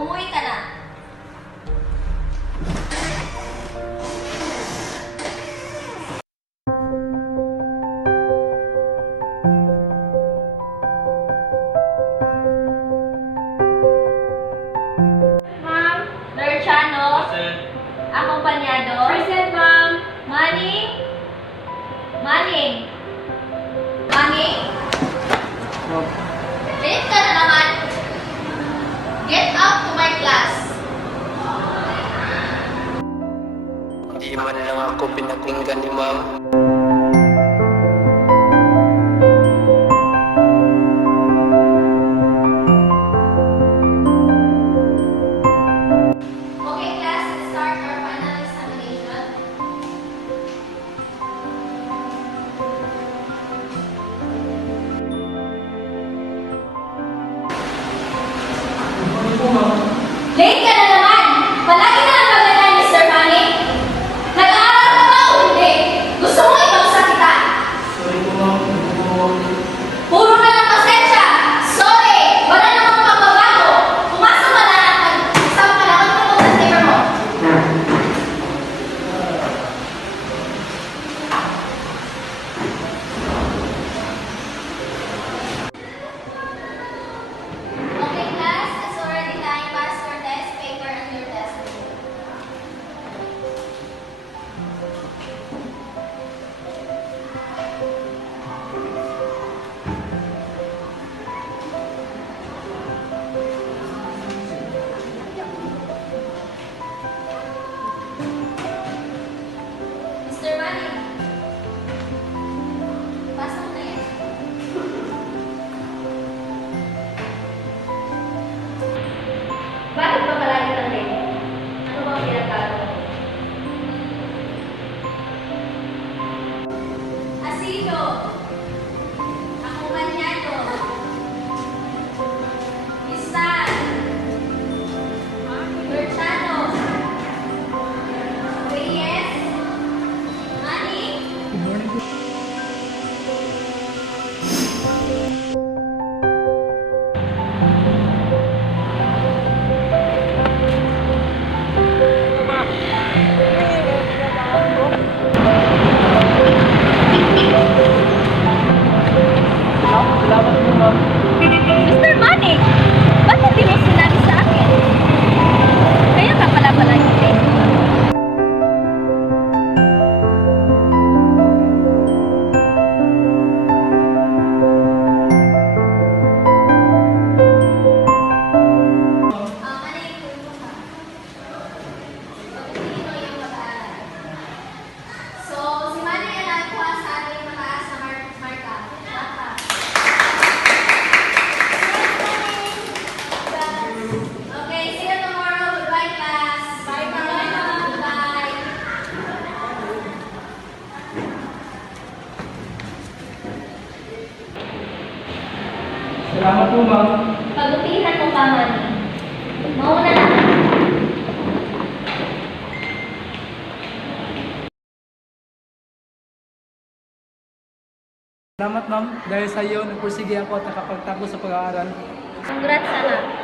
Umuwi ka na. Ma'am, Lorchano, akompanyado. Present, ma'am. Manning. Manning. Manning. Late ka na naman. Get up to my class. Di man lang ako pinakinggan ni ma'am. Okay, class, let's start our final examination. Late ka na naman! Palagi na lang magandang Mr. Manning! Nag-aaral ka ba o hindi? Gusto mo ipagsa kita? Sorry po ma'am. Puro na lang pasensya! Sorry! Wala namang pagbabago! Pumasok ka na at mag-exam ka na ang proposal paper mo! Okay, class. It's already time. Pass your test paper and your test book. Mr. Manning. Pasok na yan. Bakit ba palagi kang late? Ano bang pinagkagawa mo? Asilo. Akompanyado. Listan. Lorchano. Reyes. Manning. Salamat po ma'am. Mr. Manning, bakit di mo sinabi sa akin? Kaya ka pala palagi late. Manning, tulong ka. Pagpipino yung pag-aaral. So, si Manning ay nagkuha sa ating mataas na marka. Maka. Okay, see you tomorrow. Goodbye, class. Bye, Goodbye. Salamat po ma'am. Pagutihan mo pa, Manning. Mauna na. Salamat ma'am, dahil sa iyo nagpursige ako at nakapagtapos sa pag-aaral. Congrats, anak.